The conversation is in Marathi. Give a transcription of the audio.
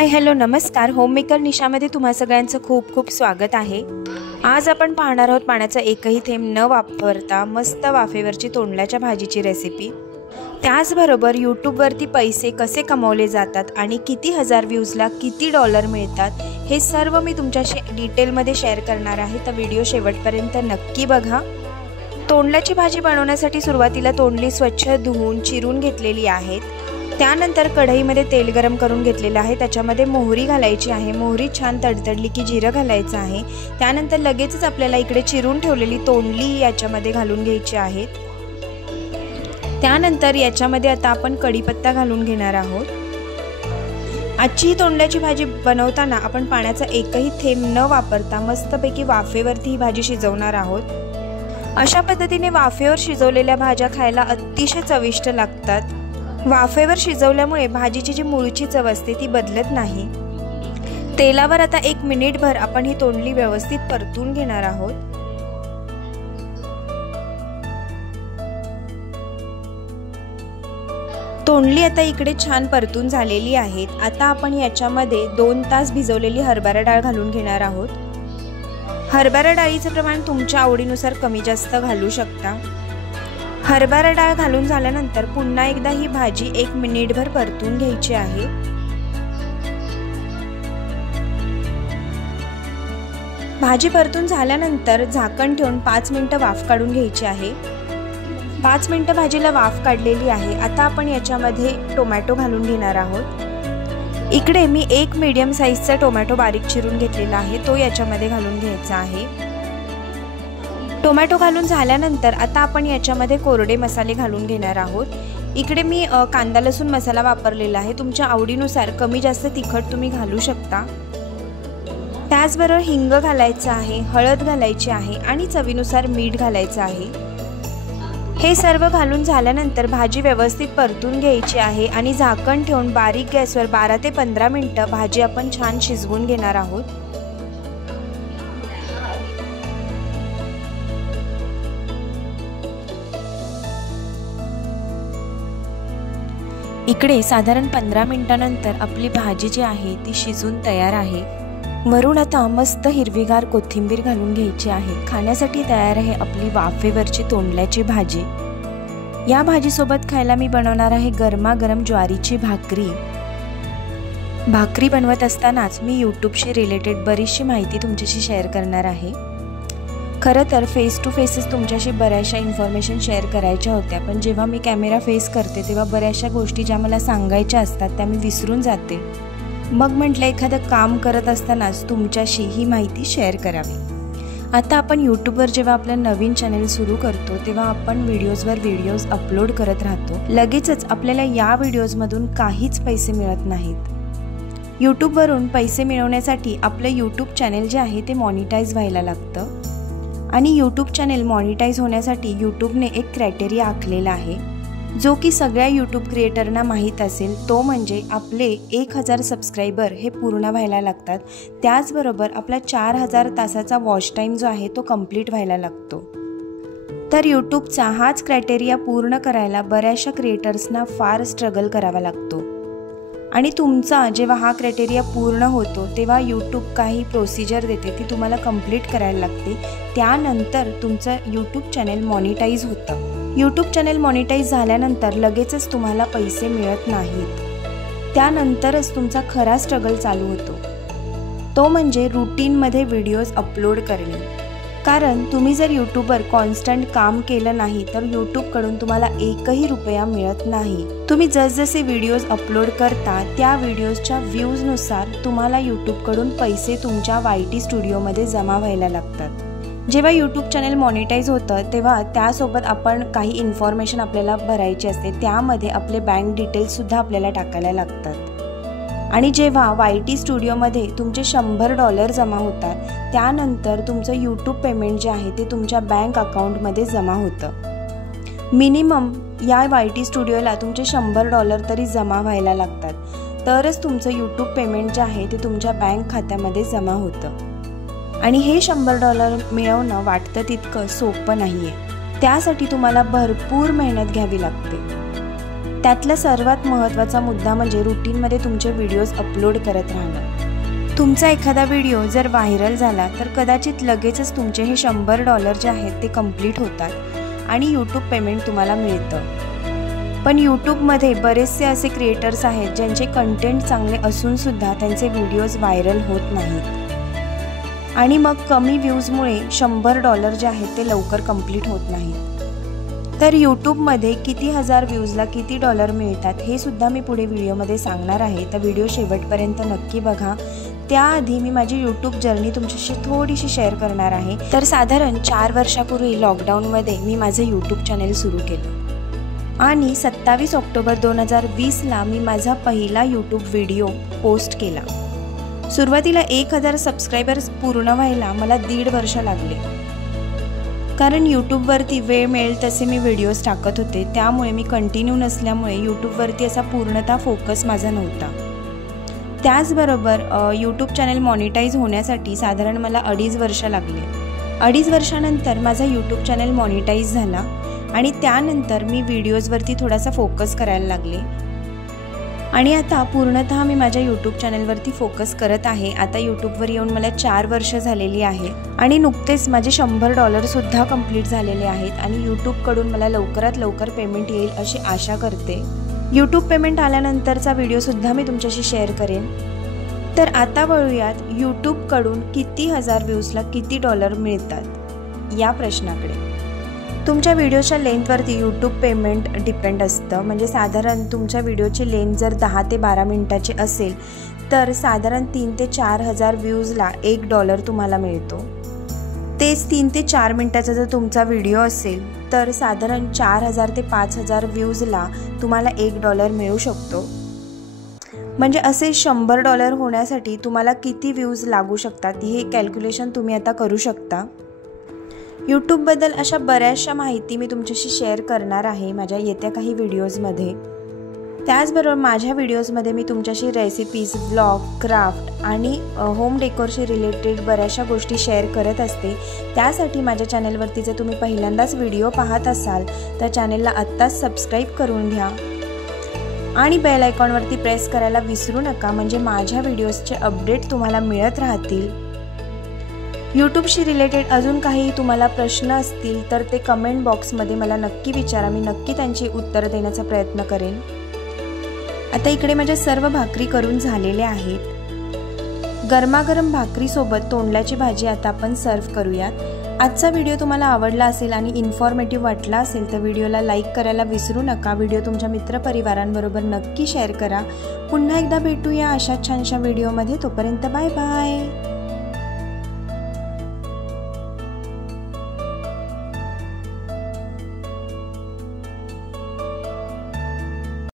हाय हॅलो नमस्कार। होममेकर निशामध्ये तुम्हा सगळ्यांचं खूप खूप स्वागत आहे। आज आपण पाहणार आहोत पाण्याचा एकही थेंब न वापरता मस्त वाफेवरची तोंडल्याच्या भाजीची रेसिपी। त्याचबरोबर यूट्यूबवरती पैसे कसे कमवले जातात आणि किती हजार व्ह्यूजला किती डॉलर मिळतात हे सर्व मी तुमच्याशी डिटेलमध्ये शेअर करणार आहे। तर व्हिडिओ शेवटपर्यंत नक्की बघा। तोंडल्याची भाजी बनवण्यासाठी सुरुवातीला तोंडली स्वच्छ धुवून चिरून घेतलेली आहेत। त्यानंतर कढईमध्ये तेल गरम करून घेतलेलं आहे। त्याच्यामध्ये मोहरी घालायची आहे। मोहरी छान तडतडली की जिरं घालायचं आहे। त्यानंतर लगेचच आपल्याला इकडे चिरून ठेवलेली तोंडली याच्यामध्ये घालून घ्यायची आहे। त्यानंतर याच्यामध्ये आता आपण कढीपत्ता घालून घेणार आहोत। आजची तोंडल्याची भाजी बनवताना आपण पाण्याचा एकही थेंब न वापरता मस्तपैकी वाफेवरती ही भाजी शिजवणार आहोत। अशा पद्धतीने वाफेवर शिजवलेल्या भाज्या खायला अतिशय चविष्ट लागतात। वाफेवर शिजवल्यामुळे भाजीची जी मूळची चव असते ती बदलत नाही। तेलावर आता 1 मिनिटभर आपण ही तोंडली व्यवस्थित परतून घेणार आहोत। तोंडली आता इकडे छान परतून झालेली आहेत। आता आपण याच्यामध्ये 2 तास भिजवलेली हरभरा डाळ घालून घेणार आहोत। हरभरा डाळीचे प्रमाण तुमच्या आवडीनुसार कमी जास्त घालू शकता। हरभरा डाळ घालून झाल्यानंतर पुन्हा एकदा ही भाजी 1 मिनिटभर परतून घ्यायची आहे। भाजी परतून झाल्यानंतर झाकण ठेवून 5 मिनिटं वाफ काढून घ्यायची आहे। 5 मिनिटं भाजीला वाफ काढलेली आहे। आता आपण याच्यामध्ये टोमॅटो घालून घेणार आहोत। इकडे मी 1 मीडियम साईजचा टोमॅटो बारीक चिरून घेतलेला आहे, तो याच्यामध्ये घालून घ्यायचा आहे। टोमॅटो घालून झाल्यानंतर आता आपण याच्यामध्ये कोरडे मसाले घालून घेणार आहोत। इकडे मी कांदा लसूण मसाला वापरलेला आहे। तुमच्या आवडीनुसार कमी जास्त तिखट तुम्ही घालू शकता। त्याचबरोबर हिंग घालायचं आहे, हळद घालायची आहे आणि चवीनुसार मीठ घालायचं आहे। हे सर्व घालून झाल्यानंतर भाजी व्यवस्थित परतून घ्यायची आहे आणि झाकण ठेवून बारीक गॅसवर 12 ते 15 मिनिटं भाजी आपण छान शिजवून घेणार आहोत। इकडे साधारण 15 मिनिटांनंतर आपली भाजी जी आहे ती शिजून तयार आहे। वरून आता मस्त हिरवीगार कोथिंबीर घालून घ्यायची आहे। खाण्यासाठी तयार आहे आपली वाफेवरची तोंडल्याची भाजी। या भाजीसोबत खायला मी बनवणार आहे गरमागरम ज्वारीची भाकरी। भाकरी बनवत असतानाच मी यूट्यूबशी रिलेटेड बरीचशी माहिती तुमच्याशी शेअर करणार आहे। खरं तर फेस टू फेसच तुमच्याशी बऱ्याचशा इन्फॉर्मेशन शेअर करायच्या होत्या, पण जेव्हा मी कॅमेरा फेस करते तेव्हा बऱ्याचशा गोष्टी ज्या मला सांगायच्या असतात त्या मी विसरून जाते। मग म्हटलं एखादं काम करत असतानाच तुमच्याशी ही माहिती शेअर करावी। आता आपण यूट्यूबवर जेव्हा आपलं नवीन चॅनल सुरू करतो तेव्हा आपण व्हिडिओज अपलोड करत राहतो। लगेचच आपल्याला या व्हिडिओजमधून काहीच पैसे मिळत नाहीत। यूट्यूबवरून पैसे मिळवण्यासाठी आपलं यूट्यूब चॅनल जे आहे ते मॉनिटाईज व्हायला लागतं आणि यूट्यूब चॅनल मॉनिटाईज होण्यासाठी यूट्यूबने एक क्रायटेरिया आखलेला आहे, जो की सगळ्या यूट्यूब क्रिएटरना माहीत असेल। तो म्हणजे आपले 1000 सबस्क्रायबर हे पूर्ण व्हायला लागतात। त्याचबरोबर आपला 4000 तासाचा वॉच टाईम जो आहे तो कंप्लीट व्हायला लागतो। तर यूट्यूबचा हाच क्रायटेरिया पूर्ण करायला बऱ्याचशा क्रिएटर्सना फार स्ट्रगल करावा लागतो आणि तुमचा जेव्हा हा क्रायटेरिया पूर्ण होतो तेव्हा यूट्यूब काही प्रोसिजर देते, ती तुम्हाला कंप्लीट करायला लागते। त्यानंतर तुमचं यूट्यूब चॅनल मॉनिटाईज होतं। यूट्यूब चॅनल मॉनिटाईज झाल्यानंतर लगेचच तुम्हाला पैसे मिळत नाहीत। त्यानंतरच तुमचा खरा स्ट्रगल चालू होतो, तो म्हणजे रुटीनमध्ये व्हिडिओज अपलोड करणे। कारण तुम्ही जर यूट्यूबवर कॉन्स्टंट काम केलं नाही तर यूट्यूबकडून तुम्हाला एकही रुपया मिळत नाही। तुम्ही जसजसे व्हिडिओज अपलोड करता त्या व्हिडिओजच्या व्ह्यूजनुसार तुम्हाला यूट्यूबकडून पैसे तुमच्या YT स्टुडिओमध्ये जमा व्हायला लागतात। जेव्हा यूट्यूब चॅनल मॉनिटाईज होतं तेव्हा त्यासोबत आपण काही इन्फॉर्मेशन आपल्याला भरायची असते, त्यामध्ये आपले बँक डिटेल्ससुद्धा आपल्याला टाकायला लागतात। आणि जेव्हा YT स्टुडिओमध्ये तुमचे $100 जमा होतात त्यानंतर तुमचं यूट्यूब पेमेंट जे आहे ते तुमच्या बँक अकाउंटमध्ये जमा होतं। मिनिमम या YT स्टुडिओला तुमचे $100 तरी जमा व्हायला लागतात, तरच तुमचं यूट्यूब पेमेंट जे आहे ते तुमच्या बँक खात्यामध्ये जमा होतं। आणि हे $100 मिळवणं वाटतं तितकं सोपं नाही आहे। त्यासाठी तुम्हाला भरपूर मेहनत घ्यावी लागते। त्यातला सर्वात महत्त्वाचा मुद्दा म्हणजे रुटीनमध्ये तुमचे व्हिडिओज अपलोड करत राहणं। तुमचा एखादा व्हिडिओ जर व्हायरल झाला तर कदाचित लगेचच तुमचे हे $100 जे आहेत ते कंप्लीट होतात आणि यूट्यूब पेमेंट तुम्हाला मिळतं। पण यूट्यूबमध्ये बरेचसे असे क्रिएटर्स आहेत ज्यांचे कंटेंट चांगले असूनसुद्धा त्यांचे व्हिडिओज व्हायरल होत नाहीत आणि मग कमी व्ह्यूजमुळे $100 जे आहेत ते लवकर कंप्लीट होत नाहीत। तर यूट्यूबमध्ये किती हजार व्ह्यूजला किती डॉलर मिळतात हे सुद्धा मी पुढे व्हिडिओमध्ये सांगणार आहे, तर व्हिडिओ शेवटपर्यंत नक्की बघा। त्याआधी मी माझी यूट्यूब जर्नी तुमच्याशी थोडीशी शेअर करणार आहे। तर साधारण 4 वर्षापूर्वी लॉकडाऊनमध्ये मी माझं यूट्यूब चॅनेल सुरू केलं आणि 27 ऑक्टोबर 2020ला मी माझा पहिला यूट्यूब व्हिडिओ पोस्ट केला। सुरुवातीला 1000 सबस्क्रायबर्स पूर्ण व्हायला मला 1.5 वर्ष लागले, कारण यूट्यूबवरती वेळ मिळेल तसे मी व्हिडिओज टाकत होते, त्यामुळे मी कंटिन्यू नसल्यामुळे यूट्यूबवरती असा पूर्णतः फोकस माझा नव्हता। त्याचबरोबर यूट्यूब चॅनल मॉनिटाईज होण्यासाठी साधारण मला 2.5 वर्ष लागले। 2.5 वर्षानंतर माझा यूट्यूब चॅनल मॉनिटाईज झाला आणि त्यानंतर मी व्हिडिओजवरती थोडासा फोकस करायला लागले आणि आता पूर्णतः मी माझ्या यूट्यूब चॅनलवरती फोकस करत आहे। आता यूट्यूबवर येऊन मला 4 वर्ष झालेली आहे आणि नुकतेच माझे $100 सुद्धा कंप्लीट झालेले आहेत आणि यूट्यूबकडून मला लवकरात लवकर पेमेंट येईल अशी आशा करते। यूट्यूब पेमेंट आल्यानंतरचा व्हिडिओसुद्धा मी तुमच्याशी शेअर करेन। तर आता वळूयात यूट्यूबकडून किती हजार व्ह्यूजला किती डॉलर मिळतात या प्रश्नाकडे। तुमच्या व्हिडिओच्या लेंथवरती यूट्यूब पेमेंट डिपेंड असतं, म्हणजे साधारण तुमच्या व्हिडिओची लेंथ जर 10 ते 12 मिनिटाची असेल तर साधारण 3 ते 4 हजार व्ह्यूजला $1 तुम्हाला मिळतो। तेच 3 ते 4 मिनिटाचा जर तुमचा व्हिडिओ असेल तर साधारण 4000 ते 5000 व्ह्यूजला तुम्हाला $1 मिळू शकतो। म्हणजे असे $100 होण्यासाठी तुम्हाला किती व्ह्यूज लागू शकतात हे कॅल्क्युलेशन तुम्ही आता करू शकता। यूट्यूबबद्दल अशा बऱ्याचशा माहिती मी तुमच्याशी शेअर करणार आहे माझ्या येत्या काही व्हिडिओजमध्ये। त्याचबरोबर माझ्या व्हिडिओजमध्ये मी तुमच्याशी रेसिपीज, व्लॉग, क्राफ्ट आणि होम डेकोरशी रिलेटेड बऱ्याचशा गोष्टी शेअर करत असते। त्यासाठी माझ्या चॅनलवरती जर तुम्ही पहिल्यांदाच व्हिडिओ पाहत असाल तर चॅनलला आत्ताच सबस्क्राईब करून घ्या आणि बेल आयकॉनवरती प्रेस करायला विसरू नका, म्हणजे माझ्या व्हिडिओजचे अपडेट तुम्हाला मिळत राहतील। यूट्यूबशी रिलेटेड अजून काही तुम्हाला प्रश्न असतील तर ते कमेंट बॉक्समध्ये मला नक्की विचारा, मी नक्की त्यांची उत्तरं देण्याचा प्रयत्न करेन। आता इकडे माझ्या सर्व भाकरी करून झालेल्या आहेत। गरमागरम भाकरीसोबत तोंडल्याची भाजी आता आपण सर्व करूयात। आजचा व्हिडिओ तुम्हाला आवडला असेल आणि इन्फॉर्मेटिव्ह वाटला असेल तर व्हिडिओला लाईक करायला विसरू नका। व्हिडिओ तुमच्या मित्रपरिवारांबरोबर नक्की शेअर करा। पुन्हा एकदा भेटूया अशा छानशा व्हिडिओमध्ये, तोपर्यंत बाय बाय।